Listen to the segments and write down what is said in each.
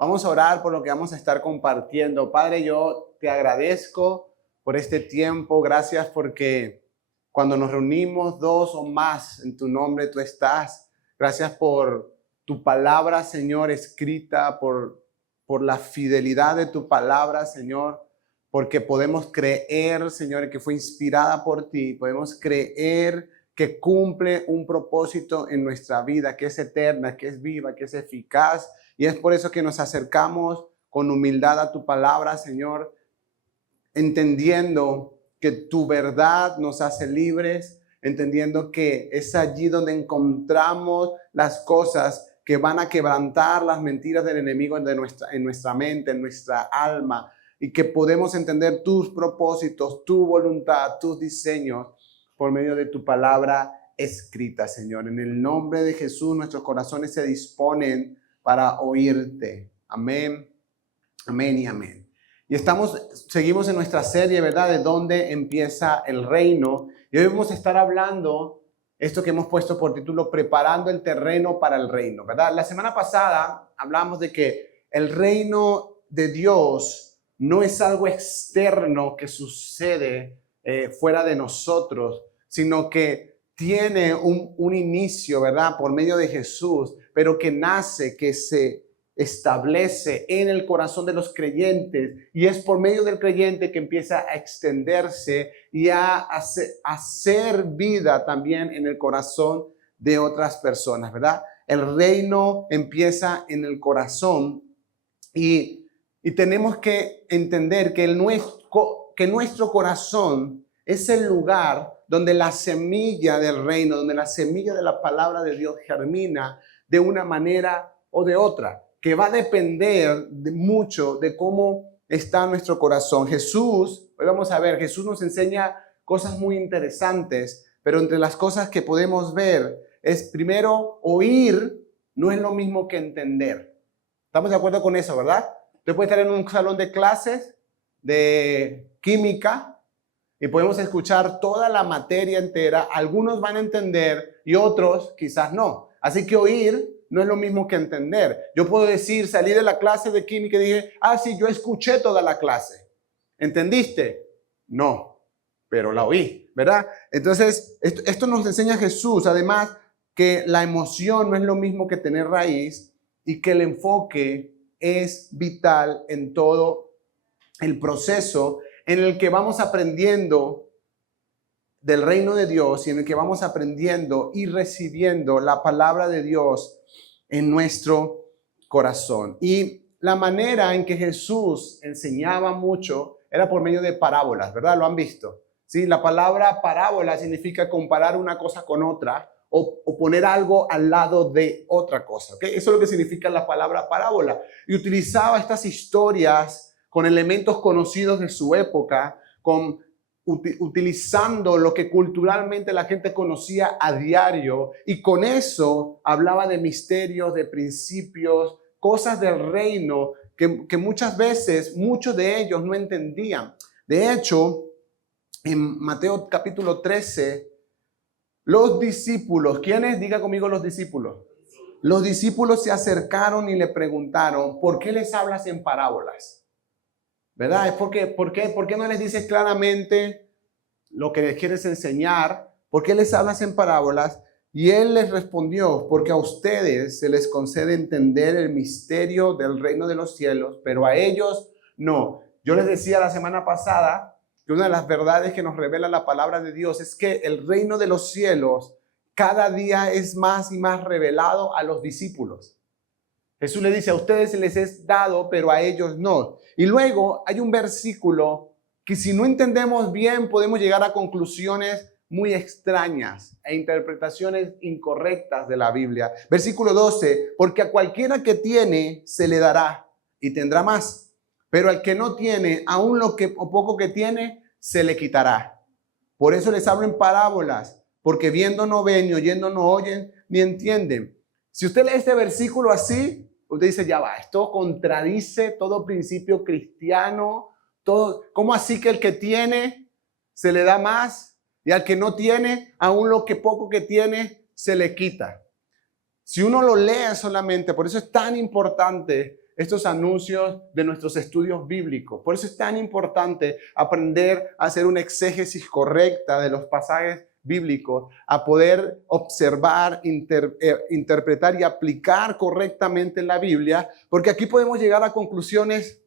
Vamos a orar por lo que vamos a estar compartiendo. Padre, yo te agradezco por este tiempo. Gracias porque cuando nos reunimos dos o más en tu nombre, tú estás. Gracias por tu palabra, Señor, escrita, por la fidelidad de tu palabra, Señor, porque podemos creer, Señor, que fue inspirada por ti. Podemos creer que cumple un propósito en nuestra vida, que es eterna, que es viva, que es eficaz. Y es por eso que nos acercamos con humildad a tu palabra, Señor, entendiendo que tu verdad nos hace libres, entendiendo que es allí donde encontramos las cosas que van a quebrantar las mentiras del enemigo en nuestra mente, en nuestra alma, y que podemos entender tus propósitos, tu voluntad, tus diseños por medio de tu palabra escrita, Señor. En el nombre de Jesús, nuestros corazones se disponen para oírte. Amén, amén y amén. Y seguimos en nuestra serie, ¿verdad? De dónde empieza el reino. Y hoy vamos a estar hablando esto que hemos puesto por título, preparando el terreno para el reino, ¿verdad? La semana pasada hablamos de que el reino de Dios no es algo externo que sucede fuera de nosotros, sino que tiene un inicio, ¿verdad? Por medio de Jesús, pero que nace, que se establece en el corazón de los creyentes, y es por medio del creyente que empieza a extenderse y a hacer vida también en el corazón de otras personas, ¿verdad? El reino empieza en el corazón y tenemos que entender que nuestro corazón es el lugar donde la semilla del reino, donde la semilla de la palabra de Dios germina de una manera o de otra, que va a depender mucho de cómo está nuestro corazón. Jesús, hoy vamos a ver, Jesús nos enseña cosas muy interesantes, pero entre las cosas que podemos ver es, primero, oír no es lo mismo que entender. ¿Estamos de acuerdo con eso, verdad? Usted puede estar en un salón de clases de química y podemos escuchar toda la materia entera. Algunos van a entender y otros quizás no. Así que oír no es lo mismo que entender. Yo puedo decir, salí de la clase de química y dije, sí, yo escuché toda la clase. ¿Entendiste? No, pero la oí, ¿verdad? Entonces, esto nos enseña Jesús. Además, que la emoción no es lo mismo que tener raíz y que el enfoque es vital en todo el proceso en el que vamos aprendiendo del reino de Dios y en el que vamos aprendiendo y recibiendo la palabra de Dios en nuestro corazón. Y la manera en que Jesús enseñaba mucho era por medio de parábolas, ¿verdad? ¿Lo han visto? Sí, la palabra parábola significa comparar una cosa con otra o poner algo al lado de otra cosa, ¿ok? Eso es lo que significa la palabra parábola. Y utilizaba estas historias con elementos conocidos de su época, utilizando lo que culturalmente la gente conocía a diario, y con eso hablaba de misterios, de principios, cosas del reino que muchas veces muchos de ellos no entendían. De hecho, en Mateo capítulo 13, los discípulos, ¿quiénes? Diga conmigo los discípulos. Los discípulos se acercaron y le preguntaron, ¿por qué les hablas en parábolas? ¿Verdad? Es ¿Por qué no les dices claramente lo que les quieres enseñar? ¿Por qué les hablas en parábolas? Y él les respondió, porque a ustedes se les concede entender el misterio del reino de los cielos, pero a ellos no. Yo les decía la semana pasada que una de las verdades que nos revela la palabra de Dios es que el reino de los cielos cada día es más y más revelado a los discípulos. Jesús le dice, a ustedes se les es dado, pero a ellos no. Y luego hay un versículo que si no entendemos bien podemos llegar a conclusiones muy extrañas e interpretaciones incorrectas de la Biblia. Versículo 12, porque a cualquiera que tiene se le dará y tendrá más, pero al que no tiene, aún lo que o poco que tiene, se le quitará. Por eso les hablo en parábolas, porque viendo no ven, ni oyendo no oyen, ni entienden. Si usted lee este versículo así, usted dice, ya va, esto contradice todo principio cristiano, todo. ¿Cómo así que el que tiene se le da más y al que no tiene, aún lo que poco que tiene, se le quita? Si uno lo lee solamente, por eso es tan importante estos anuncios de nuestros estudios bíblicos. Por eso es tan importante aprender a hacer una exégesis correcta de los pasajes bíblicos, a poder observar, interpretar y aplicar correctamente la Biblia, porque aquí podemos llegar a conclusiones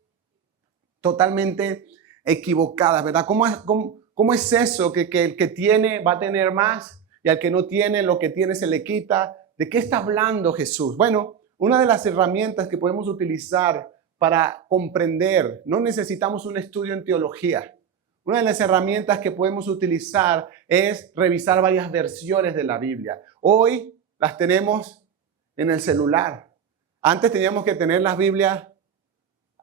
totalmente equivocadas, ¿verdad? ¿Cómo es eso que el que tiene va a tener más y al que no tiene, lo que tiene se le quita? ¿De qué está hablando Jesús? Bueno, una de las herramientas que podemos utilizar para comprender, no necesitamos un estudio en teología. Una de las herramientas que podemos utilizar es revisar varias versiones de la Biblia. Hoy las tenemos en el celular. Antes teníamos que tener las Biblias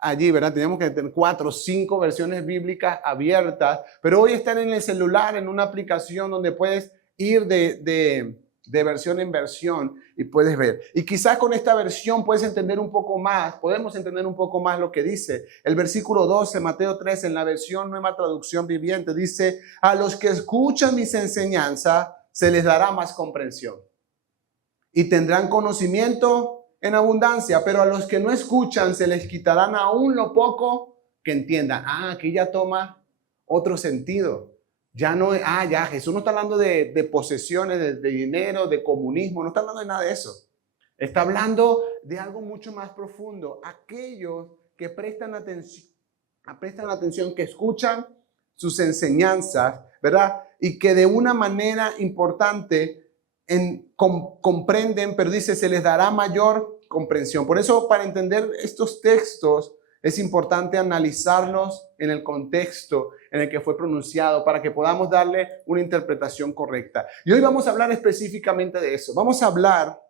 allí, ¿verdad? Teníamos que tener 4 o 5 versiones bíblicas abiertas, pero hoy están en el celular, en una aplicación donde puedes ir de versión en versión y puedes ver. Y quizás con esta versión puedes entender un poco más, podemos entender un poco más lo que dice. El versículo 12, Mateo 3, en la versión Nueva Traducción Viviente, dice: a los que escuchan mis enseñanzas se les dará más comprensión y tendrán conocimiento en abundancia, pero a los que no escuchan se les quitarán aún lo poco que entiendan. Aquí ya toma otro sentido. Ya no, ya Jesús no está hablando de posesiones, de dinero, de comunismo, no está hablando de nada de eso. Está hablando de algo mucho más profundo. Aquellos que prestan atención, que escuchan sus enseñanzas, ¿verdad? Y que de una manera importante comprenden, pero dice, se les dará mayor comprensión. Por eso, para entender estos textos, es importante analizarlos en el contexto en el que fue pronunciado para que podamos darle una interpretación correcta. Y hoy vamos a hablar específicamente de eso. Vamos a hablar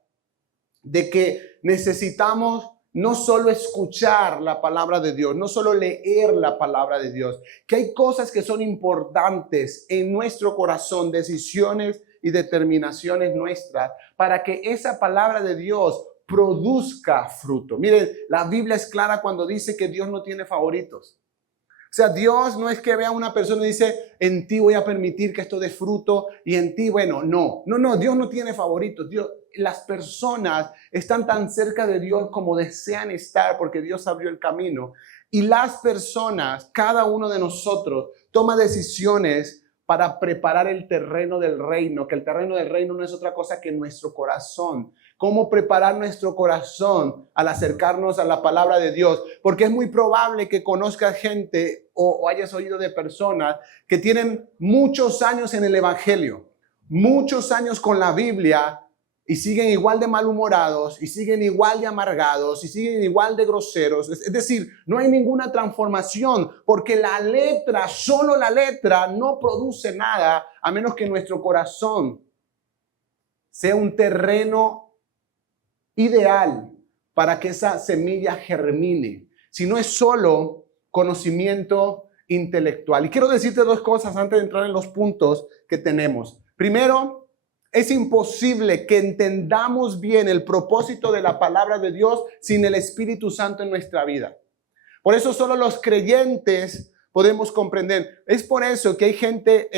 de que necesitamos no solo escuchar la palabra de Dios, no solo leer la palabra de Dios, que hay cosas que son importantes en nuestro corazón, decisiones y determinaciones nuestras, para que esa palabra de Dios produzca fruto. Miren, la Biblia es clara cuando dice que Dios no tiene favoritos. O sea, Dios no es que vea a una persona y dice, en ti voy a permitir que esto dé fruto y en ti, bueno, no, Dios no tiene favoritos. Las personas están tan cerca de Dios como desean estar porque Dios abrió el camino. Y las personas, cada uno de nosotros, toma decisiones para preparar el terreno del reino, que el terreno del reino no es otra cosa que nuestro corazón. Cómo preparar nuestro corazón al acercarnos a la palabra de Dios, porque es muy probable que conozcas gente o hayas oído de personas que tienen muchos años en el evangelio, muchos años con la Biblia y siguen igual de malhumorados y siguen igual de amargados y siguen igual de groseros. Es decir, no hay ninguna transformación porque la letra, solo la letra no produce nada a menos que nuestro corazón sea un terreno ideal para que esa semilla germine, si no es solo conocimiento intelectual. Y quiero decirte 2 cosas antes de entrar en los puntos que tenemos. Primero, es imposible que entendamos bien el propósito de la palabra de Dios sin el Espíritu Santo en nuestra vida. Por eso solo los creyentes podemos comprender. Es por eso que hay gente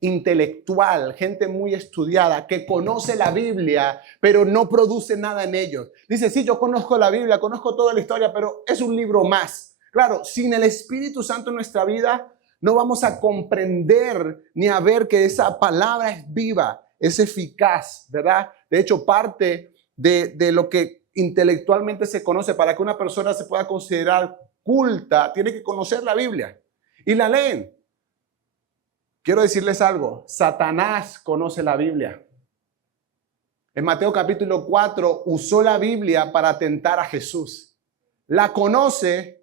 intelectual, gente muy estudiada, que conoce la Biblia, pero no produce nada en ellos. Dice, sí, yo conozco la Biblia, conozco toda la historia, pero es un libro más. Claro, sin el Espíritu Santo en nuestra vida, no vamos a comprender ni a ver que esa palabra es viva, es eficaz, ¿verdad? De hecho, parte de lo que intelectualmente se conoce para que una persona se pueda considerar culta, tiene que conocer la Biblia y la leen. Quiero decirles algo, Satanás conoce la Biblia. En Mateo capítulo 4 usó la Biblia para tentar a Jesús. La conoce,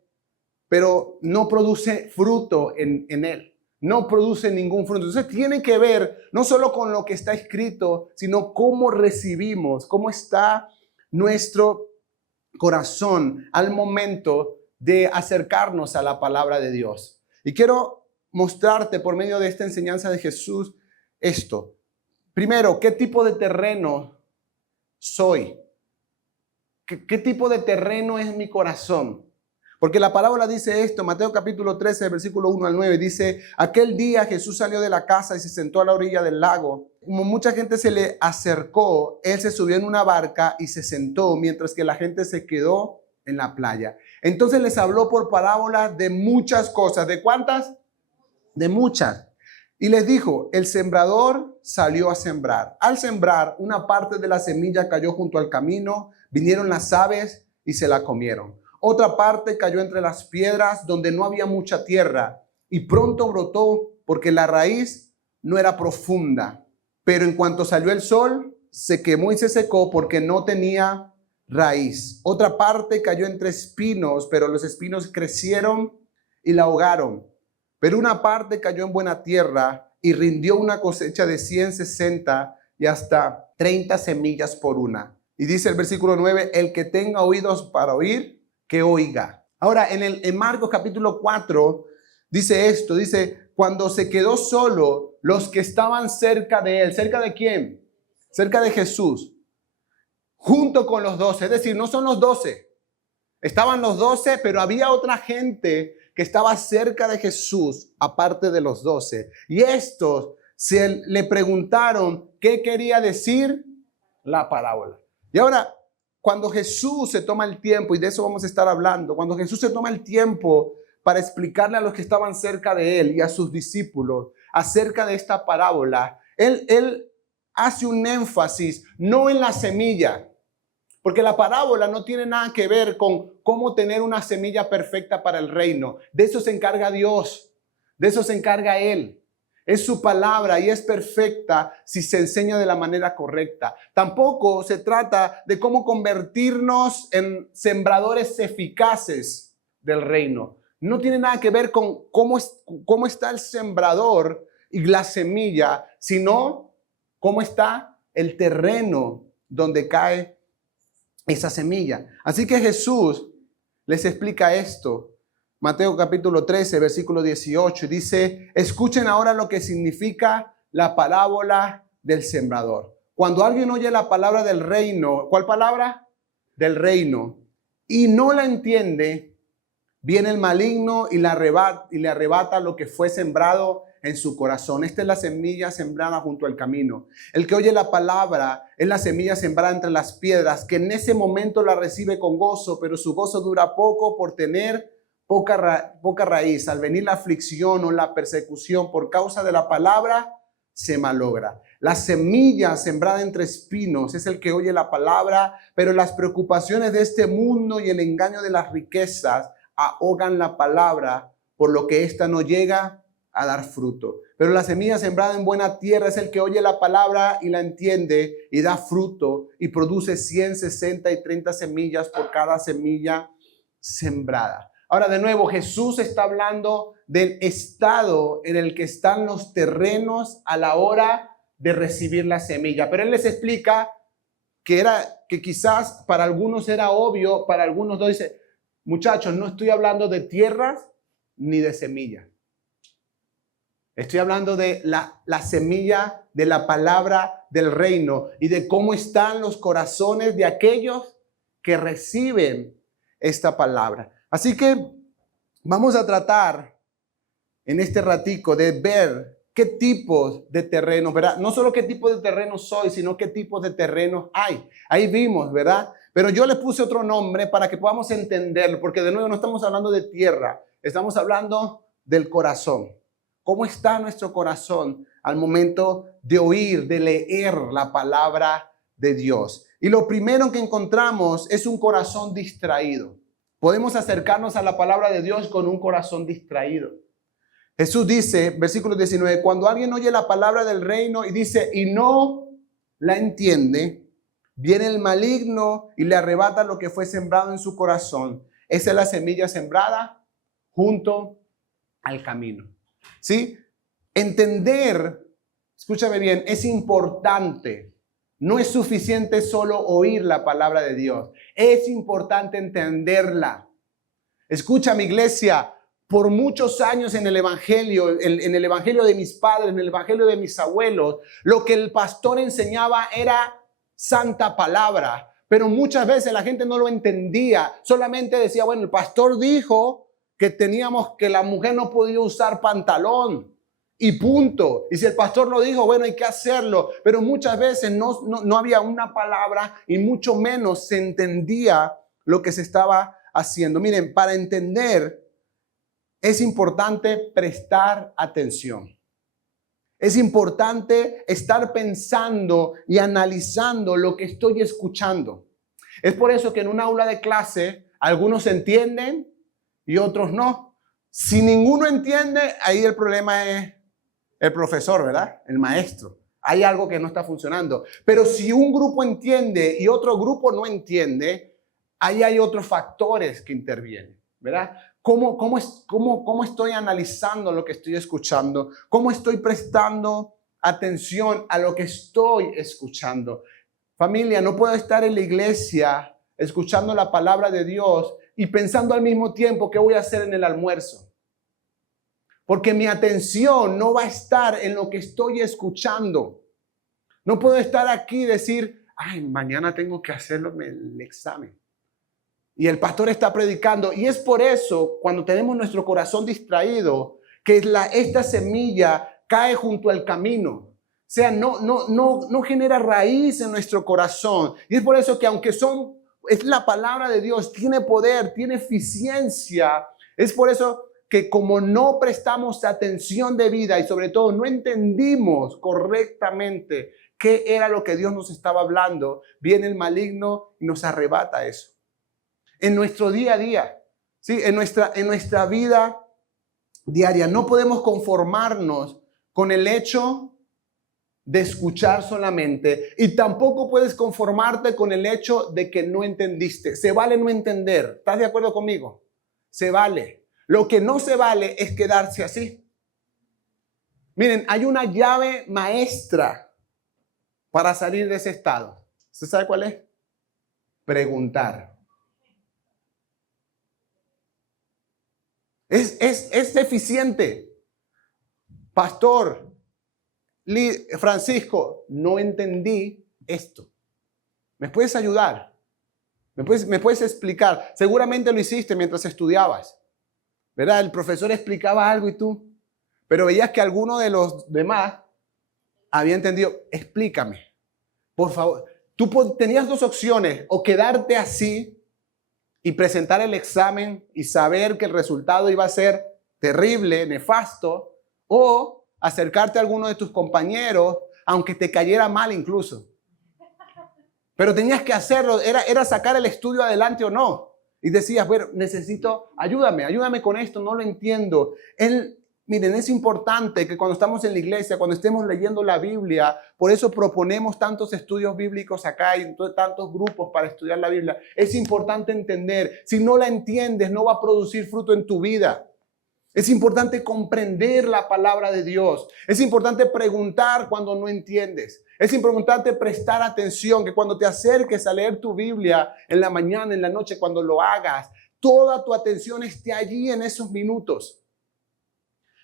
pero no produce fruto en él. No produce ningún fruto. Entonces tiene que ver no solo con lo que está escrito, sino cómo recibimos, cómo está nuestro corazón al momento de acercarnos a la palabra de Dios. Y quiero mostrarte por medio de esta enseñanza de Jesús esto. Primero, ¿qué tipo de terreno soy? ¿Qué tipo de terreno es mi corazón? Porque la parábola dice esto, Mateo capítulo 13, versículo 1 al 9, dice, aquel día Jesús salió de la casa y se sentó a la orilla del lago. Como mucha gente se le acercó, él se subió en una barca y se sentó, mientras que la gente se quedó en la playa. Entonces les habló por parábolas de muchas cosas. ¿De cuántas? De muchas. Y les dijo, el sembrador salió a sembrar. Al sembrar, una parte de la semilla cayó junto al camino, vinieron las aves y se la comieron. Otra parte cayó entre las piedras donde no había mucha tierra y pronto brotó porque la raíz no era profunda. Pero en cuanto salió el sol, se quemó y se secó porque no tenía raíz. Otra parte cayó entre espinos, pero los espinos crecieron y la ahogaron. Pero una parte cayó en buena tierra y rindió una cosecha de 100, 60 y hasta 30 semillas por una. Y dice el versículo 9, el que tenga oídos para oír, que oiga. Ahora, en Marcos capítulo 4, dice esto, dice, cuando se quedó solo, los que estaban cerca de él, ¿cerca de quién? Cerca de Jesús, junto con los 12, es decir, no son los 12, estaban los 12, pero había otra gente que estaba cerca de Jesús, aparte de los 12. Y estos le preguntaron qué quería decir la parábola. Y ahora, cuando Jesús se toma el tiempo, y de eso vamos a estar hablando, cuando Jesús se toma el tiempo para explicarle a los que estaban cerca de él y a sus discípulos acerca de esta parábola, él hace un énfasis no en la semilla, porque la parábola no tiene nada que ver con cómo tener una semilla perfecta para el reino. De eso se encarga Dios, de eso se encarga Él. Es su palabra y es perfecta si se enseña de la manera correcta. Tampoco se trata de cómo convertirnos en sembradores eficaces del reino. No tiene nada que ver con cómo está el sembrador y la semilla, sino cómo está el terreno donde cae esa semilla. Así que Jesús les explica esto. Mateo capítulo 13, versículo 18, dice, escuchen ahora lo que significa la parábola del sembrador. Cuando alguien oye la palabra del reino, ¿cuál palabra? Del reino, y no la entiende, viene el maligno y le arrebata lo que fue sembrado en su corazón. Esta es la semilla sembrada junto al camino. El que oye la palabra es la semilla sembrada entre las piedras, que en ese momento la recibe con gozo, pero su gozo dura poco por tener poca raíz. Al venir la aflicción o la persecución por causa de la palabra, se malogra. La semilla sembrada entre espinos es el que oye la palabra, pero las preocupaciones de este mundo y el engaño de las riquezas ahogan la palabra, por lo que ésta no llega a dar fruto. Pero la semilla sembrada en buena tierra es el que oye la palabra y la entiende y da fruto y produce 100, 60 y 30 semillas por cada semilla sembrada. Ahora, de nuevo, Jesús está hablando del estado en el que están los terrenos a la hora de recibir la semilla. Pero Él les explica que quizás para algunos era obvio, para algunos no. Dice, muchachos, no estoy hablando de tierras ni de semillas. Estoy hablando de la semilla de la palabra del reino y de cómo están los corazones de aquellos que reciben esta palabra. Así que vamos a tratar en este ratico de ver qué tipos de terrenos, ¿verdad? No solo qué tipo de terrenos soy, sino qué tipos de terrenos hay. Ahí vimos, ¿verdad? Pero yo le puse otro nombre para que podamos entenderlo, porque de nuevo no estamos hablando de tierra, estamos hablando del corazón. ¿Cómo está nuestro corazón al momento de oír, de leer la palabra de Dios? Y lo primero que encontramos es un corazón distraído. Podemos acercarnos a la palabra de Dios con un corazón distraído. Jesús dice, versículo 19, cuando alguien oye la palabra del reino y dice, y no la entiende, viene el maligno y le arrebata lo que fue sembrado en su corazón. Esa es la semilla sembrada junto al camino. ¿Sí? Entender, escúchame bien, es importante. No es suficiente solo oír la palabra de Dios. Es importante entenderla. Escucha, mi iglesia, por muchos años en el evangelio, en el evangelio de mis padres, en el evangelio de mis abuelos, lo que el pastor enseñaba era santa palabra. Pero muchas veces la gente no lo entendía. Solamente decía, bueno, el pastor dijo que la mujer no podía usar pantalón. Y punto. Y si el pastor lo dijo, bueno, hay que hacerlo. Pero muchas veces no había una palabra y mucho menos se entendía lo que se estaba haciendo. Miren, para entender es importante prestar atención. Es importante estar pensando y analizando lo que estoy escuchando. Es por eso que en un aula de clase algunos entienden y otros no. Si ninguno entiende, ahí el problema es el profesor, ¿verdad? El maestro. Hay algo que no está funcionando. Pero si un grupo entiende y otro grupo no entiende, ahí hay otros factores que intervienen, ¿verdad? ¿Cómo estoy analizando lo que estoy escuchando? ¿Cómo estoy prestando atención a lo que estoy escuchando? Familia, no puedo estar en la iglesia escuchando la palabra de Dios y pensando al mismo tiempo qué voy a hacer en el almuerzo. Porque mi atención no va a estar en lo que estoy escuchando. No puedo estar aquí y decir, ay, mañana tengo que hacerlo el examen. Y el pastor está predicando. Y es por eso, cuando tenemos nuestro corazón distraído, que esta semilla cae junto al camino. O sea, no genera raíz en nuestro corazón. Y es por eso que aunque es la palabra de Dios, tiene poder, tiene eficiencia. Es por eso que como no prestamos atención debida y sobre todo no entendimos correctamente qué era lo que Dios nos estaba hablando, viene el maligno y nos arrebata eso. En nuestro día a día, ¿sí? en nuestra vida diaria, no podemos conformarnos con el hecho de escuchar solamente y tampoco puedes conformarte con el hecho de que no entendiste. Se vale no entender. ¿Estás de acuerdo conmigo? Se vale. Lo que no se vale es quedarse así. Miren, hay una llave maestra para salir de ese estado. ¿Usted sabe cuál es? Preguntar. Es eficiente. Pastor, Francisco, no entendí esto. ¿Me puedes ayudar? ¿Me puedes explicar? Seguramente lo hiciste mientras estudiabas. ¿Verdad? El profesor explicaba algo y tú, pero veías que alguno de los demás había entendido. Explícame, por favor. Tú tenías dos opciones, o quedarte así y presentar el examen y saber que el resultado iba a ser terrible, nefasto, o acercarte a alguno de tus compañeros, aunque te cayera mal incluso. Pero tenías que hacerlo, era sacar el estudio adelante o no. Y decías, bueno, ayúdame con esto, no lo entiendo. Miren, es importante que cuando estamos en la iglesia, cuando estemos leyendo la Biblia, por eso proponemos tantos estudios bíblicos acá y tantos grupos para estudiar la Biblia. Es importante entender. Si no la entiendes, no va a producir fruto en tu vida. Es importante comprender la palabra de Dios. Es importante preguntar cuando no entiendes. Es importante prestar atención, que cuando te acerques a leer tu Biblia en la mañana, en la noche, cuando lo hagas, toda tu atención esté allí en esos minutos.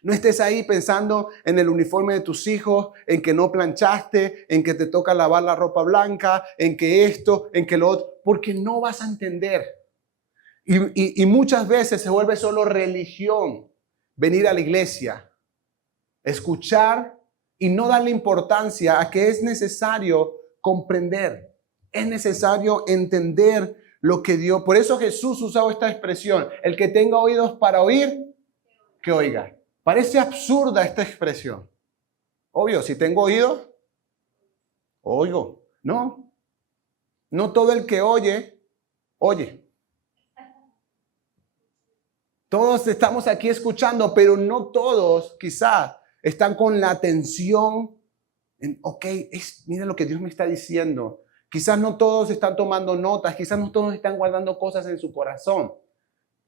No estés ahí pensando en el uniforme de tus hijos, en que no planchaste, en que te toca lavar la ropa blanca, en que esto, en que lo otro, porque no vas a entender. Y muchas veces se vuelve solo religión. Venir a la iglesia, escuchar y no darle importancia a que es necesario comprender. Es necesario entender lo que Dios. Por eso Jesús usaba esta expresión. El que tenga oídos para oír, que oiga. Parece absurda esta expresión. Obvio, si tengo oídos, oigo. No todo el que oye, oye. Todos estamos aquí escuchando, pero no todos quizás están con la atención en, mira lo que Dios me está diciendo. Quizás no todos están tomando notas, quizás no todos están guardando cosas en su corazón.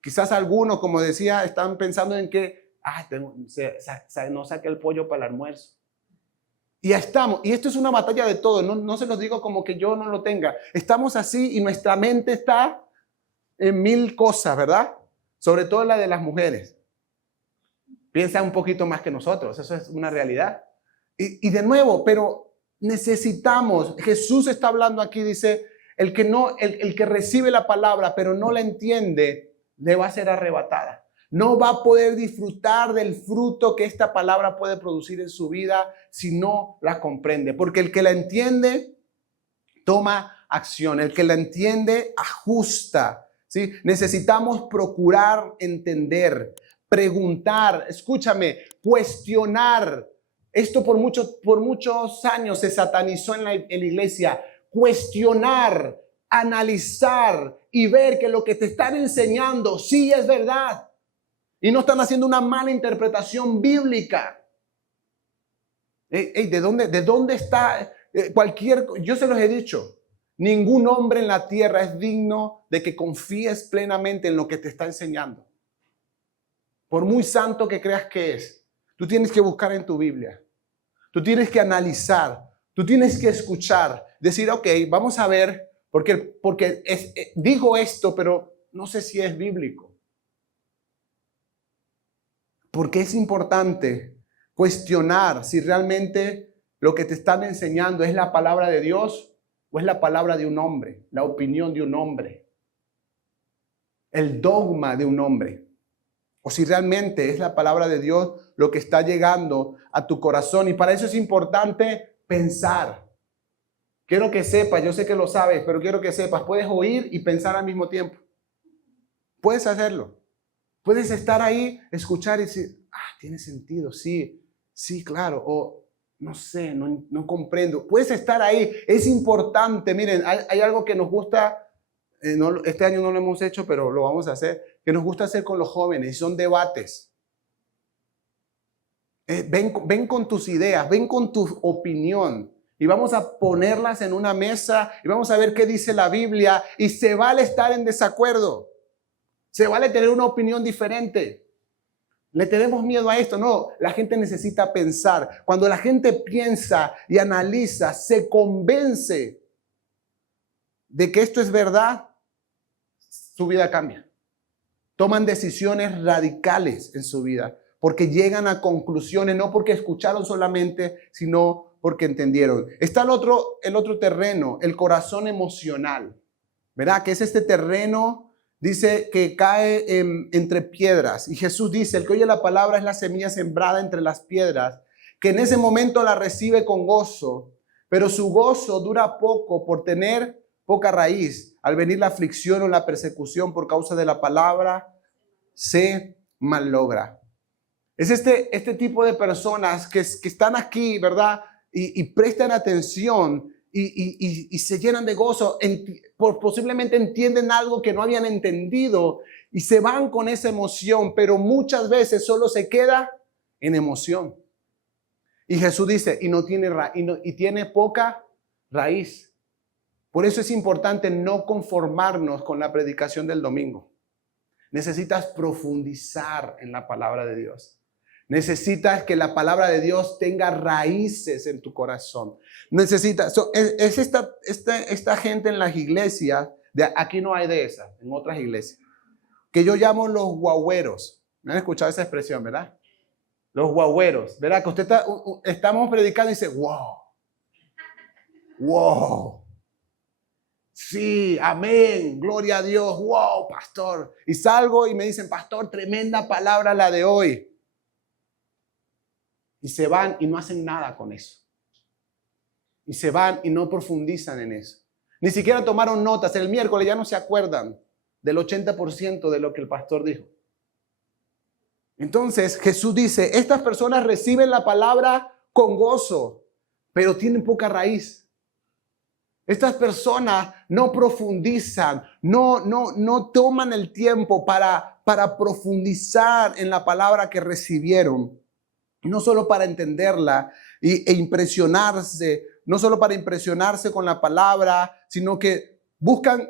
Quizás algunos, como decía, están pensando en que, no saqué el pollo para el almuerzo. Y ya estamos, y esto es una batalla de todos, no se los digo como que yo no lo tenga. Estamos así y nuestra mente está en mil cosas, ¿verdad? Sobre todo la de las mujeres. Piensa un poquito más que nosotros, eso es una realidad. Y de nuevo, pero necesitamos, Jesús está hablando aquí, dice, el que recibe la palabra pero no la entiende, le va a ser arrebatada. No va a poder disfrutar del fruto que esta palabra puede producir en su vida si no la comprende. Porque el que la entiende, toma acción. El que la entiende, ajusta ¿sí? Necesitamos procurar entender, preguntar, escúchame, cuestionar. Esto por muchos años se satanizó en la iglesia. Cuestionar, analizar y ver que lo que te están enseñando sí es verdad. Y no están haciendo una mala interpretación bíblica. ¿De dónde está yo se los he dicho, ningún hombre en la tierra es digno de que confíes plenamente en lo que te está enseñando. Por muy santo que creas que es, tú tienes que buscar en tu Biblia. Tú tienes que analizar, tú tienes que escuchar, decir, ok, vamos a ver, porque digo esto, pero no sé si es bíblico. Porque es importante cuestionar si realmente lo que te están enseñando es la palabra de Dios o es la palabra de un hombre, la opinión de un hombre, el dogma de un hombre. O si realmente es la palabra de Dios lo que está llegando a tu corazón. Y para eso es importante pensar. Quiero que sepas, yo sé que lo sabes, pero quiero que sepas, puedes oír y pensar al mismo tiempo. Puedes hacerlo. Puedes estar ahí, escuchar y decir, tiene sentido, sí, claro, o no sé, no comprendo. Puedes estar ahí, es importante. Miren, hay algo que nos gusta, este año no lo hemos hecho, pero lo vamos a hacer, que nos gusta hacer con los jóvenes, y son debates. Ven con tus ideas, ven con tu opinión, y vamos a ponerlas en una mesa, y vamos a ver qué dice la Biblia, y se vale estar en desacuerdo. Se vale tener una opinión diferente. ¿Le tenemos miedo a esto? No, la gente necesita pensar. Cuando la gente piensa y analiza, se convence de que esto es verdad, su vida cambia. Toman decisiones radicales en su vida porque llegan a conclusiones, no porque escucharon solamente, sino porque entendieron. Está el otro terreno, el corazón emocional, ¿verdad? Que es este terreno. Dice que cae entre piedras. Y Jesús dice, el que oye la palabra es la semilla sembrada entre las piedras, que en ese momento la recibe con gozo, pero su gozo dura poco por tener poca raíz. Al venir la aflicción o la persecución por causa de la palabra, se mallogra. Es este tipo de personas que están aquí, ¿verdad? Y prestan atención y se llenan de gozo, posiblemente entienden algo que no habían entendido y se van con esa emoción, pero muchas veces solo se queda en emoción. Y Jesús dice, y tiene poca raíz. Por eso es importante no conformarnos con la predicación del domingo. Necesitas profundizar en la palabra de Dios. Necesitas que la palabra de Dios tenga raíces en tu corazón. Necesitas, es esta gente en las iglesias, aquí no hay de esas, en otras iglesias, que yo llamo los guagüeros. ¿Me han escuchado esa expresión, verdad? Los guagüeros, ¿verdad? Que estamos predicando y dice, wow. Sí, amén, gloria a Dios, wow, pastor. Y salgo y me dicen, pastor, tremenda palabra la de hoy. Y se van y no hacen nada con eso. Y se van y no profundizan en eso. Ni siquiera tomaron notas. El miércoles ya no se acuerdan del 80% de lo que el pastor dijo. Entonces Jesús dice, estas personas reciben la palabra con gozo, pero tienen poca raíz. Estas personas no profundizan, no toman el tiempo para profundizar en la palabra que recibieron. No solo para entenderla e impresionarse, no solo para impresionarse con la palabra, sino que buscan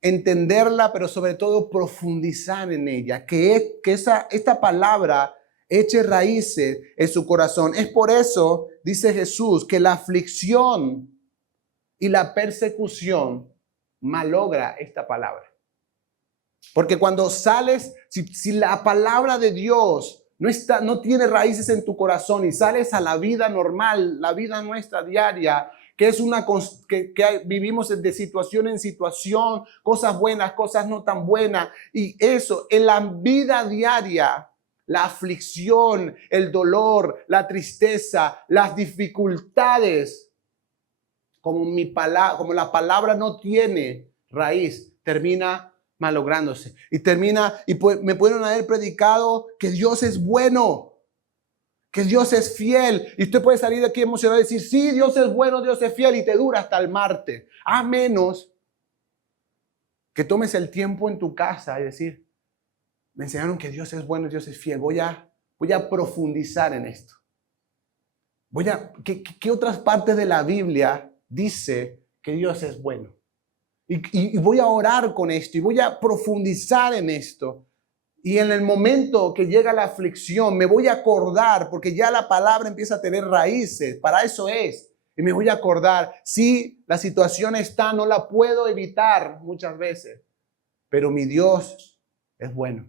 entenderla, pero sobre todo profundizar en ella, que esta palabra eche raíces en su corazón. Es por eso, dice Jesús, que la aflicción y la persecución malogra esta palabra. Porque cuando sales, si la palabra de Dios no tiene raíces en tu corazón y sales a la vida normal, la vida nuestra diaria, que es que vivimos de situación en situación, cosas buenas, cosas no tan buenas, y eso en la vida diaria, la aflicción, el dolor, la tristeza, las dificultades, como la palabra no tiene raíz, termina malográndose. Y termina, y me pueden haber predicado que Dios es bueno, que Dios es fiel. Y usted puede salir de aquí emocionado y decir, sí, Dios es bueno, Dios es fiel, y te dura hasta el martes. A menos que tomes el tiempo en tu casa y decir, me enseñaron que Dios es bueno, Dios es fiel. Voy a profundizar en esto. ¿Qué otras partes de la Biblia dice que Dios es bueno? Y voy a orar con esto y voy a profundizar en esto. Y en el momento que llega la aflicción, me voy a acordar, porque ya la palabra empieza a tener raíces. Para eso es. Y me voy a acordar, sí, la situación está, no la puedo evitar muchas veces, pero mi Dios es bueno.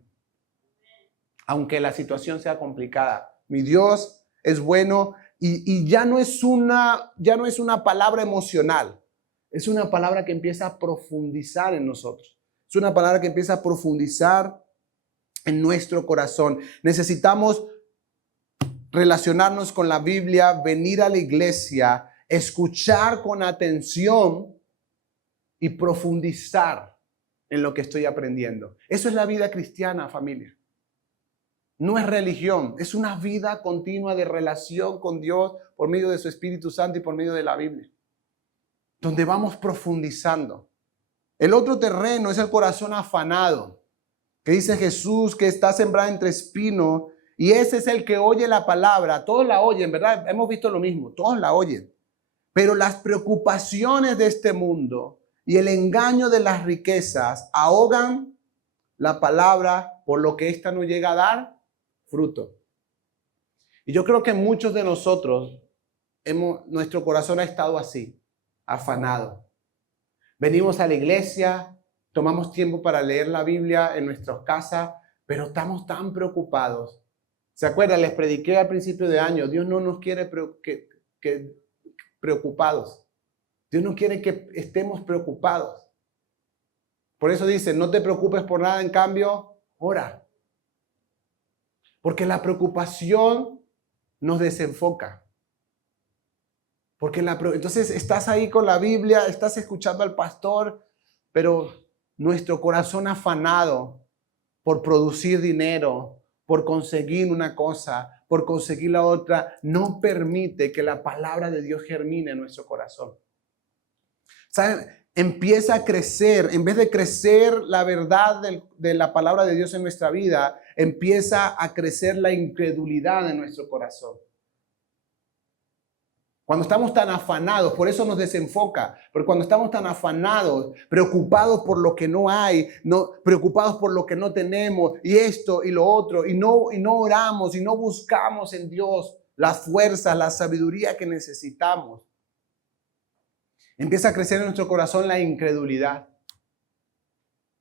Aunque la situación sea complicada, mi Dios es bueno y ya no es una palabra emocional. Es una palabra que empieza a profundizar en nosotros. Es una palabra que empieza a profundizar en nuestro corazón. Necesitamos relacionarnos con la Biblia, venir a la iglesia, escuchar con atención y profundizar en lo que estoy aprendiendo. Eso es la vida cristiana, familia. No es religión, es una vida continua de relación con Dios por medio de su Espíritu Santo y por medio de la Biblia, donde vamos profundizando. El otro terreno es el corazón afanado, que dice Jesús que está sembrado entre espinos, y ese es el que oye la palabra. Todos la oyen, ¿verdad? Hemos visto lo mismo, todos la oyen. Pero las preocupaciones de este mundo y el engaño de las riquezas ahogan la palabra, por lo que ésta no llega a dar fruto. Y yo creo que muchos de nosotros, nuestro corazón ha estado así, afanado. Venimos a la iglesia, tomamos tiempo para leer la Biblia en nuestras casas, pero estamos tan preocupados. ¿Se acuerdan? Les prediqué al principio de año, Dios no nos quiere preocupados. Dios no quiere que estemos preocupados. Por eso dice, no te preocupes por nada, en cambio, ora. Porque la preocupación nos desenfoca. Entonces estás ahí con la Biblia, estás escuchando al pastor, pero nuestro corazón afanado por producir dinero, por conseguir una cosa, por conseguir la otra, no permite que la palabra de Dios germine en nuestro corazón. ¿Saben? Empieza a crecer, en vez de crecer la verdad de la palabra de Dios en nuestra vida, empieza a crecer la incredulidad en nuestro corazón. Cuando estamos tan afanados, por eso nos desenfoca, porque cuando estamos tan afanados, preocupados por lo que no hay, preocupados por lo que no tenemos, y esto y lo otro, y no oramos y no buscamos en Dios las fuerzas, la sabiduría que necesitamos, empieza a crecer en nuestro corazón la incredulidad.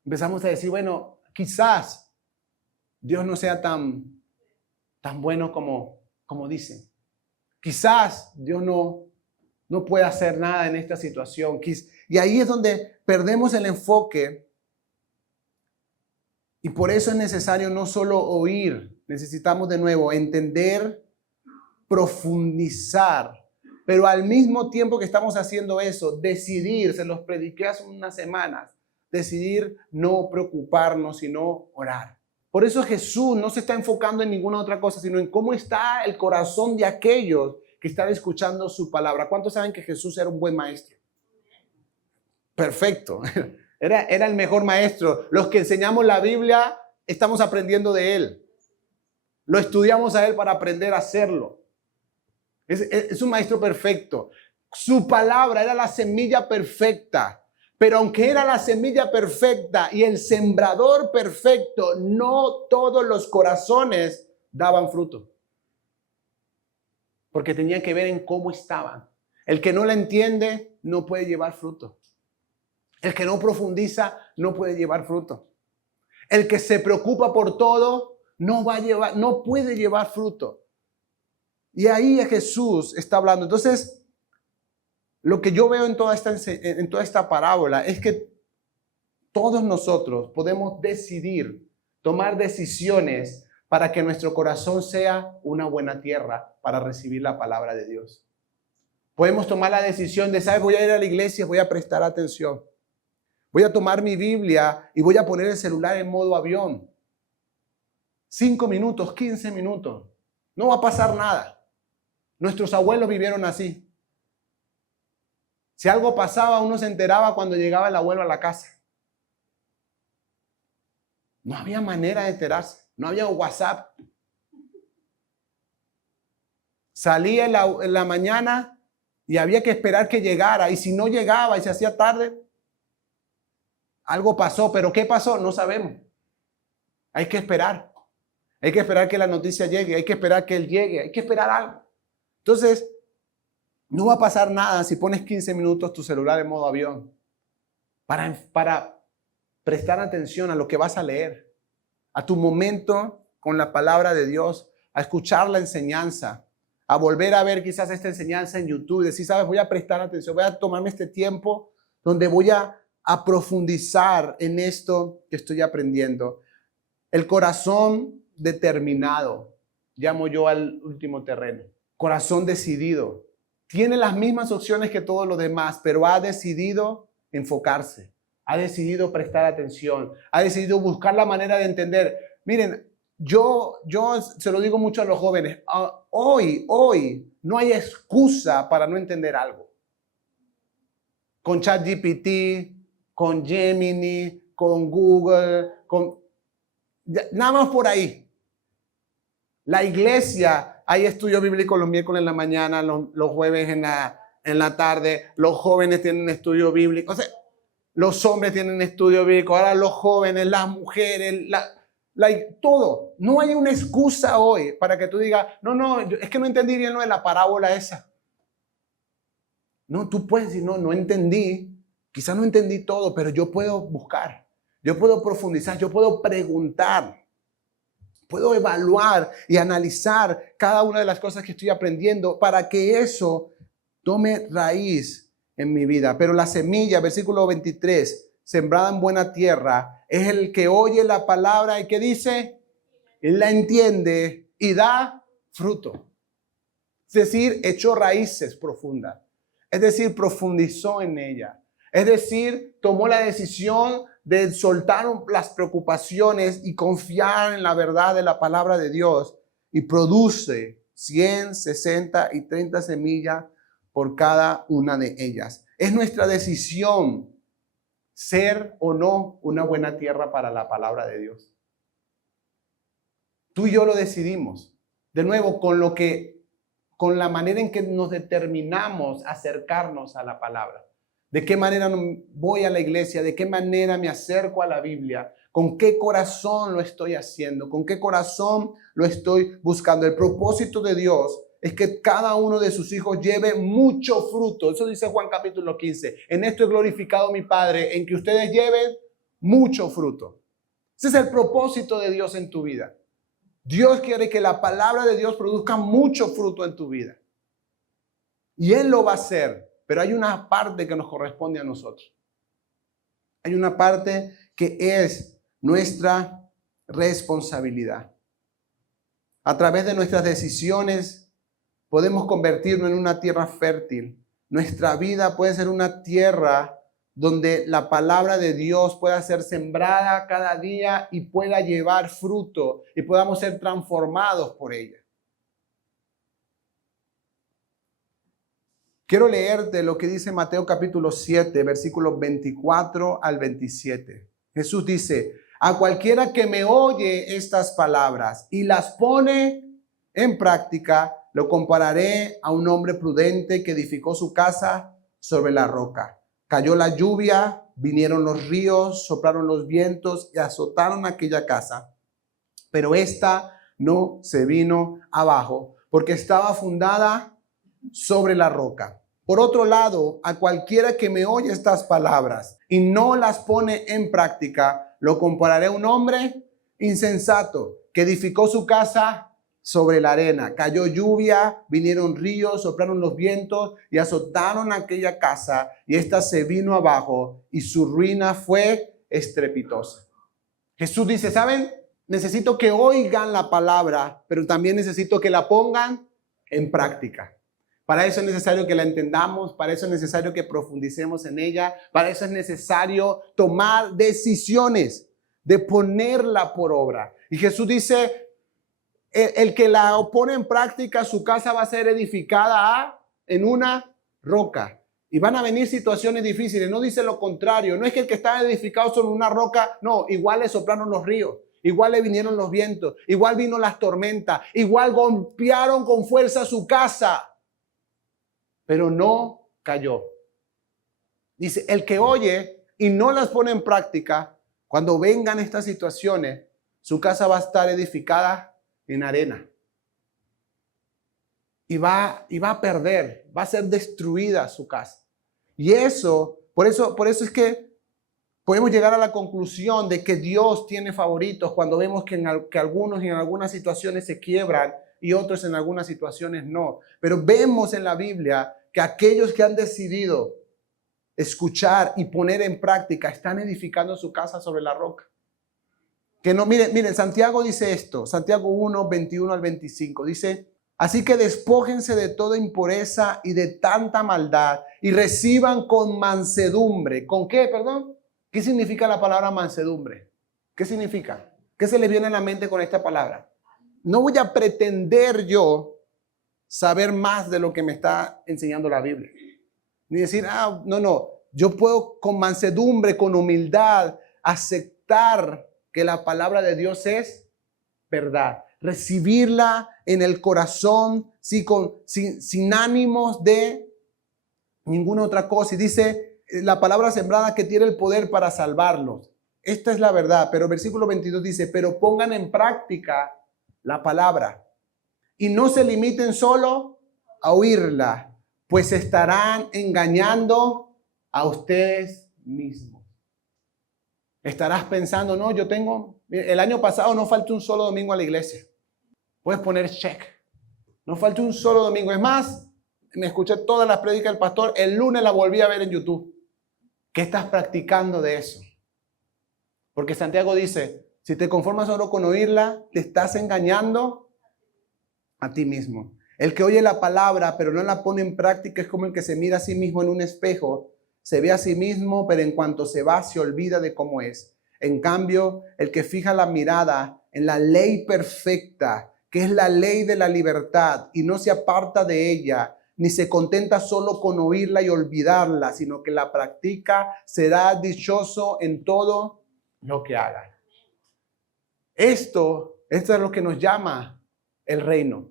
Empezamos a decir, bueno, quizás Dios no sea tan bueno como dicen. Quizás Dios no pueda hacer nada en esta situación. Y ahí es donde perdemos el enfoque. Y por eso es necesario no solo oír, necesitamos de nuevo entender, profundizar. Pero al mismo tiempo que estamos haciendo eso, decidir, se los prediqué hace unas semanas, decidir no preocuparnos, sino orar. Por eso Jesús no se está enfocando en ninguna otra cosa, sino en cómo está el corazón de aquellos que están escuchando su palabra. ¿Cuántos saben que Jesús era un buen maestro? Perfecto. Era el mejor maestro. Los que enseñamos la Biblia, estamos aprendiendo de él. Lo estudiamos a él para aprender a hacerlo. Es un maestro perfecto. Su palabra era la semilla perfecta. Pero aunque era la semilla perfecta y el sembrador perfecto, no todos los corazones daban fruto. Porque tenía que ver en cómo estaban. El que no la entiende no puede llevar fruto. El que no profundiza no puede llevar fruto. El que se preocupa por todo no puede llevar fruto. Y ahí Jesús está hablando. Entonces, lo que yo veo en toda esta parábola es que todos nosotros podemos tomar decisiones para que nuestro corazón sea una buena tierra para recibir la palabra de Dios. Podemos tomar la decisión de, ¿sabes? Voy a ir a la iglesia, voy a prestar atención. Voy a tomar mi Biblia y voy a poner el celular en modo avión. 5 minutos, 15 minutos. No va a pasar nada. Nuestros abuelos vivieron así. Si algo pasaba, uno se enteraba cuando llegaba el abuelo a la casa. No había manera de enterarse. No había WhatsApp. Salía en la mañana y había que esperar que llegara. Y si no llegaba y se hacía tarde, algo pasó. ¿Pero qué pasó? No sabemos. Hay que esperar. Hay que esperar que la noticia llegue. Hay que esperar que él llegue. Hay que esperar algo. Entonces, no va a pasar nada si pones 15 minutos tu celular en modo avión para prestar atención a lo que vas a leer, a tu momento con la palabra de Dios, a escuchar la enseñanza, a volver a ver quizás esta enseñanza en YouTube, decir, sabes, voy a prestar atención, voy a tomarme este tiempo donde voy a profundizar en esto que estoy aprendiendo. El corazón determinado, llamo yo al último terreno, corazón decidido. Tiene las mismas opciones que todos los demás, pero ha decidido enfocarse, ha decidido prestar atención, ha decidido buscar la manera de entender. Miren, yo se lo digo mucho a los jóvenes, hoy no hay excusa para no entender algo. Con ChatGPT, con Gemini, con Google, nada más por ahí. La iglesia, hay estudio bíblico los miércoles en la mañana, los jueves en la tarde, los jóvenes tienen estudio bíblico, o sea, los hombres tienen estudio bíblico, ahora los jóvenes, las mujeres, todo. No hay una excusa hoy para que tú digas, no, es que no entendí bien lo de la parábola esa. No, tú puedes decir, no entendí, quizás no entendí todo, pero yo puedo buscar, yo puedo profundizar, yo puedo preguntar. Puedo evaluar y analizar cada una de las cosas que estoy aprendiendo para que eso tome raíz en mi vida. Pero la semilla, versículo 23, sembrada en buena tierra, es el que oye la palabra y que dice, la entiende y da fruto. Es decir, echó raíces profundas. Es decir, profundizó en ella. Es decir, tomó la decisión de soltar las preocupaciones y confiar en la verdad de la palabra de Dios y produce 100, 60 y 30 semillas por cada una de ellas. Es nuestra decisión ser o no una buena tierra para la palabra de Dios. Tú y yo lo decidimos. De nuevo, con la manera en que nos determinamos a acercarnos a la palabra. ¿De qué manera voy a la iglesia? ¿De qué manera me acerco a la Biblia? ¿Con qué corazón lo estoy haciendo? ¿Con qué corazón lo estoy buscando? El propósito de Dios es que cada uno de sus hijos lleve mucho fruto. Eso dice Juan capítulo 15. En esto he glorificado mi Padre, en que ustedes lleven mucho fruto. Ese es el propósito de Dios en tu vida. Dios quiere que la palabra de Dios produzca mucho fruto en tu vida. Y Él lo va a hacer. Pero hay una parte que nos corresponde a nosotros. Hay una parte que es nuestra responsabilidad. A través de nuestras decisiones podemos convertirnos en una tierra fértil. Nuestra vida puede ser una tierra donde la palabra de Dios pueda ser sembrada cada día y pueda llevar fruto y podamos ser transformados por ella. Quiero leerte lo que dice Mateo capítulo 7, versículos 24 al 27. Jesús dice, a cualquiera que me oye estas palabras y las pone en práctica, lo compararé a un hombre prudente que edificó su casa sobre la roca. Cayó la lluvia, vinieron los ríos, soplaron los vientos y azotaron aquella casa. Pero esta no se vino abajo porque estaba fundada sobre la roca. Por otro lado, a cualquiera que me oye estas palabras y no las pone en práctica, lo compararé a un hombre insensato que edificó su casa sobre la arena. Cayó lluvia, vinieron ríos, soplaron los vientos y azotaron aquella casa y ésta se vino abajo y su ruina fue estrepitosa. Jesús dice, ¿saben? Necesito que oigan la palabra, pero también necesito que la pongan en práctica. Para eso es necesario que la entendamos, para eso es necesario que profundicemos en ella, para eso es necesario tomar decisiones de ponerla por obra. Y Jesús dice, el que la pone en práctica, su casa va a ser edificada en una roca. Y van a venir situaciones difíciles. No dice lo contrario. No es que el que está edificado sobre una roca. No, igual le soplaron los ríos. Igual le vinieron los vientos. Igual vino las tormentas. Igual golpearon con fuerza su casa. Pero no cayó. Dice, el que oye y no las pone en práctica, cuando vengan estas situaciones, su casa va a estar edificada en arena. Y va a perder, va a ser destruida su casa. Y por eso es que podemos llegar a la conclusión de que Dios tiene favoritos cuando vemos que algunos en algunas situaciones se quiebran y otros en algunas situaciones no. Pero vemos en la Biblia que aquellos que han decidido escuchar y poner en práctica están edificando su casa sobre la roca. Que no, miren, Santiago dice esto, Santiago 1, 21 al 25, dice, así que despójense de toda impureza y de tanta maldad y reciban con mansedumbre. ¿Con qué, perdón? ¿Qué significa la palabra mansedumbre? ¿Qué significa? ¿Qué se les viene a la mente con esta palabra? No voy a pretender yo saber más de lo que me está enseñando la Biblia. Ni decir, no, yo puedo con mansedumbre, con humildad, aceptar que la palabra de Dios es verdad. Recibirla en el corazón, sin ánimos de ninguna otra cosa. Y dice la palabra sembrada que tiene el poder para salvarlos. Esta es la verdad. Pero versículo 22 dice, pero pongan en práctica la palabra y no se limiten solo a oírla, pues estarán engañando a ustedes mismos. Estarás pensando, no, el año pasado no faltó un solo domingo a la iglesia. Puedes poner check. No faltó un solo domingo. Es más, me escuché todas las prédicas del pastor. El lunes la volví a ver en YouTube. ¿Qué estás practicando de eso? Porque Santiago dice, si te conformas solo con oírla, te estás engañando a ti mismo. El que oye la palabra, pero no la pone en práctica, es como el que se mira a sí mismo en un espejo. Se ve a sí mismo, pero en cuanto se va, se olvida de cómo es. En cambio, el que fija la mirada en la ley perfecta, que es la ley de la libertad, y no se aparta de ella, ni se contenta solo con oírla y olvidarla, sino que la practica, será dichoso en todo lo que haga. Esto es lo que nos llama el reino.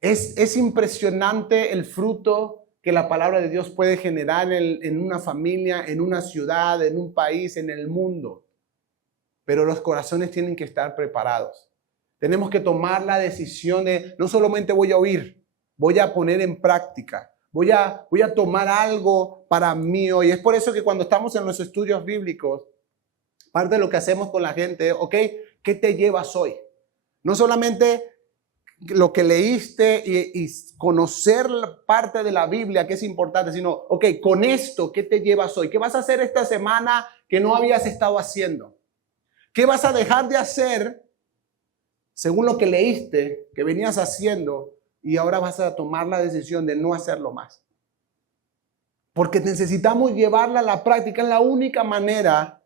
Es impresionante el fruto que la palabra de Dios puede generar en una familia, en una ciudad, en un país, en el mundo. Pero los corazones tienen que estar preparados. Tenemos que tomar la decisión de no solamente voy a oír, voy a poner en práctica. Voy a tomar algo para mí hoy. Es por eso que cuando estamos en los estudios bíblicos, parte de lo que hacemos con la gente es, ok, ¿qué te llevas hoy? No solamente lo que leíste y conocer parte de la Biblia que es importante, sino, ok, con esto, ¿qué te llevas hoy? ¿Qué vas a hacer esta semana que no habías estado haciendo? ¿Qué vas a dejar de hacer según lo que leíste, que venías haciendo y ahora vas a tomar la decisión de no hacerlo más? Porque necesitamos llevarla a la práctica, es la única manera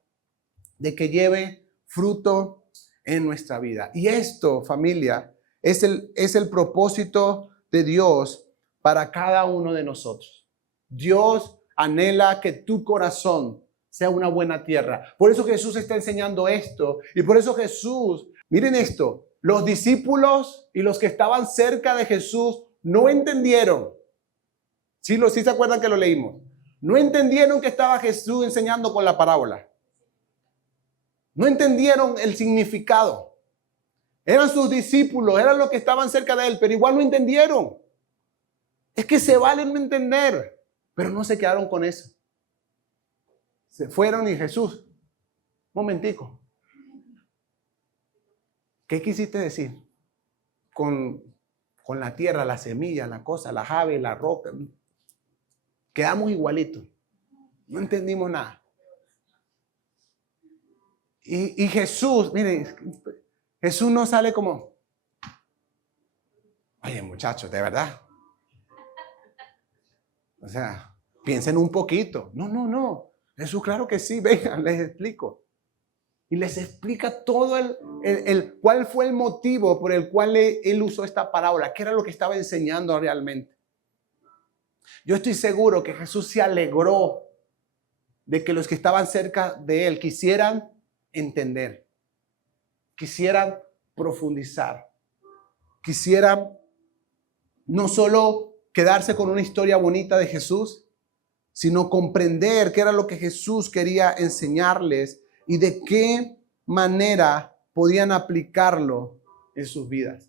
de que lleve fruto en nuestra vida. Y esto, familia, es el propósito de Dios para cada uno de nosotros. Dios anhela que tu corazón sea una buena tierra. Por eso Jesús está enseñando esto. Y por eso Jesús, miren esto, los discípulos y los que estaban cerca de Jesús no entendieron. ¿Sí se acuerdan que lo leímos? No entendieron que estaba Jesús enseñando con la parábola. No entendieron el significado. Eran sus discípulos, eran los que estaban cerca de él, pero igual no entendieron. Es que se vale no entender, pero no se quedaron con eso. Se fueron y Jesús, momentico. ¿Qué quisiste decir? Con la tierra, la semilla, la cosa, las aves, la roca. Quedamos igualitos. No entendimos nada. Y Jesús, miren, Jesús no sale como, oye muchachos, de verdad, O sea, piensen un poquito. No. Jesús, claro que sí, vengan, les explico. Y les explica todo cuál fue el motivo por el cual él usó esta parábola, qué era lo que estaba enseñando realmente. Yo estoy seguro que Jesús se alegró de que los que estaban cerca de él quisieran entender, quisieran profundizar, quisieran no solo quedarse con una historia bonita de Jesús, sino comprender qué era lo que Jesús quería enseñarles y de qué manera podían aplicarlo en sus vidas.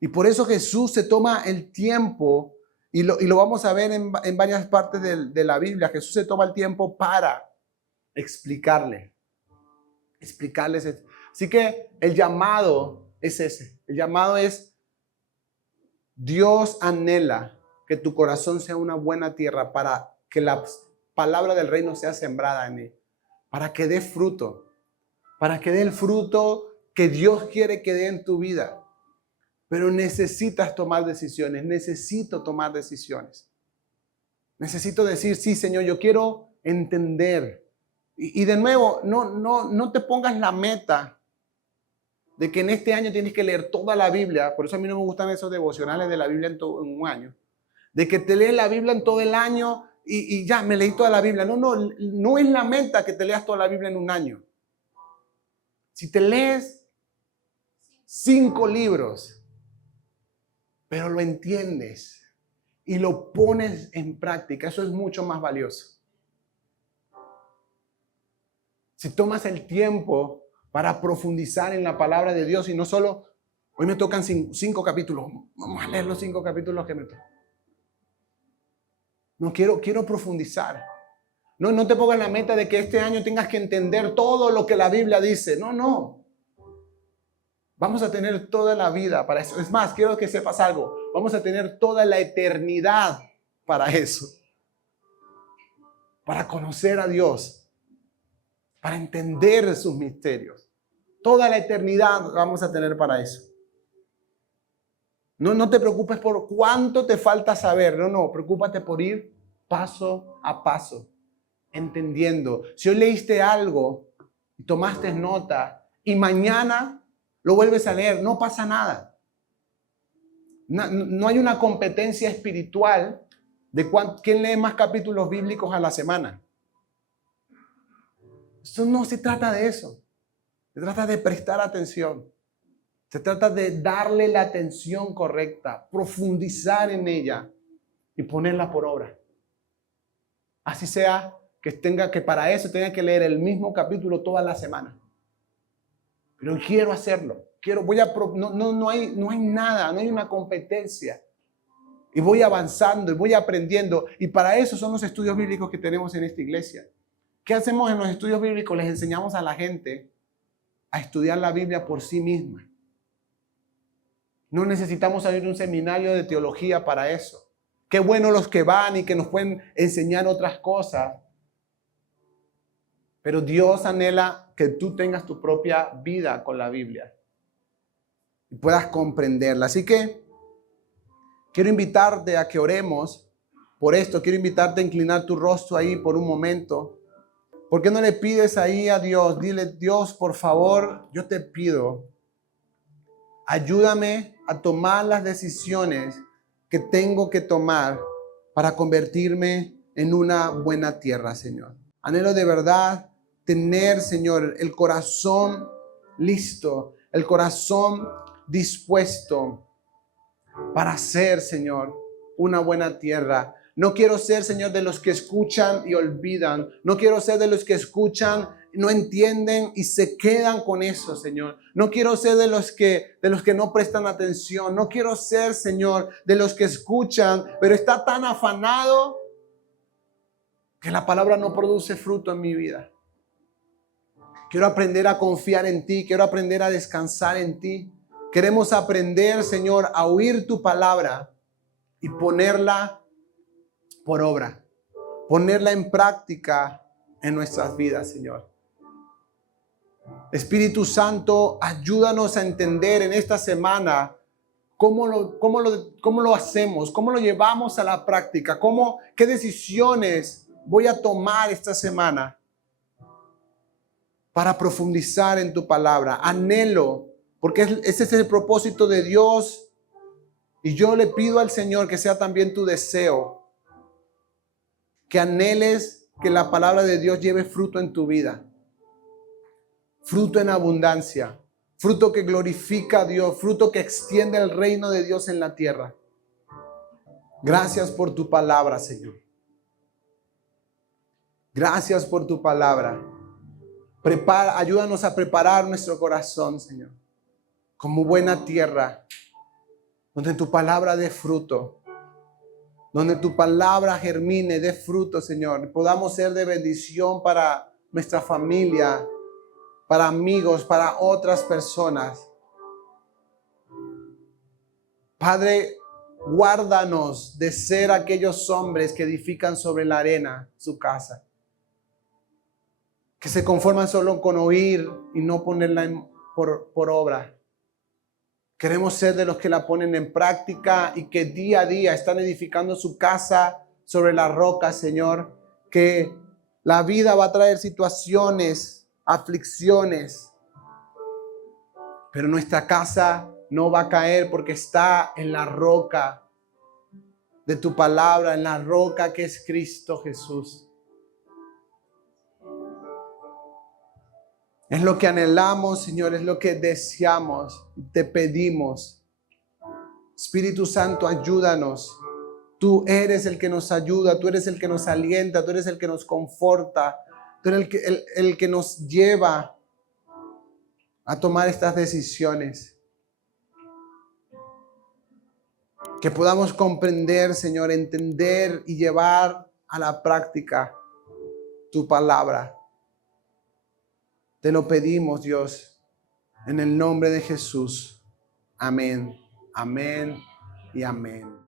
Y por eso Jesús se toma el tiempo, y lo vamos a ver en varias partes de la Biblia. Jesús se toma el tiempo para explicarles. Así que el llamado es ese. El llamado es: Dios anhela que tu corazón sea una buena tierra para que la palabra del reino sea sembrada en él, para que dé fruto, para que dé el fruto que Dios quiere que dé en tu vida. Pero necesitas tomar decisiones, necesito tomar decisiones. Necesito decir, sí, Señor, yo quiero entender. Y de nuevo, no te pongas la meta de que en este año tienes que leer toda la Biblia. Por eso a mí no me gustan esos devocionales de la Biblia en un año. De que te lees la Biblia en todo el año y ya, me leí toda la Biblia. No es la meta que te leas toda la Biblia en un año. Si te lees 5 libros, pero lo entiendes y lo pones en práctica, eso es mucho más valioso. Si tomas el tiempo para profundizar en la palabra de Dios y no solo, hoy me tocan 5 capítulos, vamos a leer los 5 capítulos que me tocan. No, quiero profundizar. No te pongas la meta de que este año tengas que entender todo lo que la Biblia dice. No. Vamos a tener toda la vida para eso. Es más, quiero que sepas algo. Vamos a tener toda la eternidad para eso. Para conocer a Dios. Para entender sus misterios. Toda la eternidad vamos a tener para eso. No te preocupes por cuánto te falta saber. No, preocúpate por ir paso a paso, entendiendo. Si hoy leíste algo y tomaste nota y mañana lo vuelves a leer, no pasa nada. No hay una competencia espiritual de quién lee más capítulos bíblicos a la semana. Eso no se trata de eso. Se trata de prestar atención. Se trata de darle la atención correcta, profundizar en ella y ponerla por obra. Así sea que para eso tenga que leer el mismo capítulo toda la semana. Pero quiero hacerlo. No hay nada, no hay una competencia. Y voy avanzando y voy aprendiendo. Y para eso son los estudios bíblicos que tenemos en esta iglesia. ¿Qué hacemos en los estudios bíblicos? Les enseñamos a la gente a estudiar la Biblia por sí misma. No necesitamos ir a un seminario de teología para eso. Qué bueno los que van y que nos pueden enseñar otras cosas. Pero Dios anhela que tú tengas tu propia vida con la Biblia y puedas comprenderla. Así que quiero invitarte a que oremos por esto. Quiero invitarte a inclinar tu rostro ahí por un momento. ¿Por qué no le pides ahí a Dios? Dile, Dios, por favor, yo te pido, ayúdame a tomar las decisiones que tengo que tomar para convertirme en una buena tierra, Señor. Anhelo de verdad tener, Señor, el corazón listo, el corazón dispuesto para ser, Señor, una buena tierra. No quiero ser, Señor, de los que escuchan y olvidan. No quiero ser de los que escuchan, no entienden y se quedan con eso, Señor. No quiero ser de los que no prestan atención. No quiero ser, Señor, de los que escuchan, pero está tan afanado que la palabra no produce fruto en mi vida. Quiero aprender a confiar en ti. Quiero aprender a descansar en ti. Queremos aprender, Señor, a oír tu palabra y ponerla por obra. Ponerla en práctica en nuestras vidas, Señor. Espíritu Santo, ayúdanos a entender en esta semana ¿Cómo lo hacemos? ¿Cómo lo llevamos a la práctica? ¿Qué decisiones voy a tomar esta semana para profundizar en tu palabra? Anhelo, porque ese es el propósito de Dios. Y yo le pido al Señor que sea también tu deseo, que anheles que la palabra de Dios lleve fruto en tu vida. Fruto en abundancia. Fruto que glorifica a Dios, fruto que extiende el reino de Dios en la tierra. Gracias por tu palabra, Señor. Gracias por tu palabra. Ayúdanos a preparar nuestro corazón, Señor, como buena tierra, donde tu palabra dé fruto, donde tu palabra germine, dé fruto, Señor. Podamos ser de bendición para nuestra familia, para amigos, para otras personas. Padre, guárdanos de ser aquellos hombres que edifican sobre la arena su casa, que se conforman solo con oír y no ponerla por obra. Queremos ser de los que la ponen en práctica y que día a día están edificando su casa sobre la roca, Señor. Que la vida va a traer situaciones, aflicciones, pero nuestra casa no va a caer porque está en la roca de tu palabra, en la roca que es Cristo Jesús. Es lo que anhelamos, Señor, es lo que deseamos, te pedimos. Espíritu Santo, ayúdanos. Tú eres el que nos ayuda, tú eres el que nos alienta, tú eres el que nos conforta, tú eres el que nos lleva a tomar estas decisiones. Que podamos comprender, Señor, entender y llevar a la práctica tu palabra. Te lo pedimos, Dios, en el nombre de Jesús. Amén, amén y amén.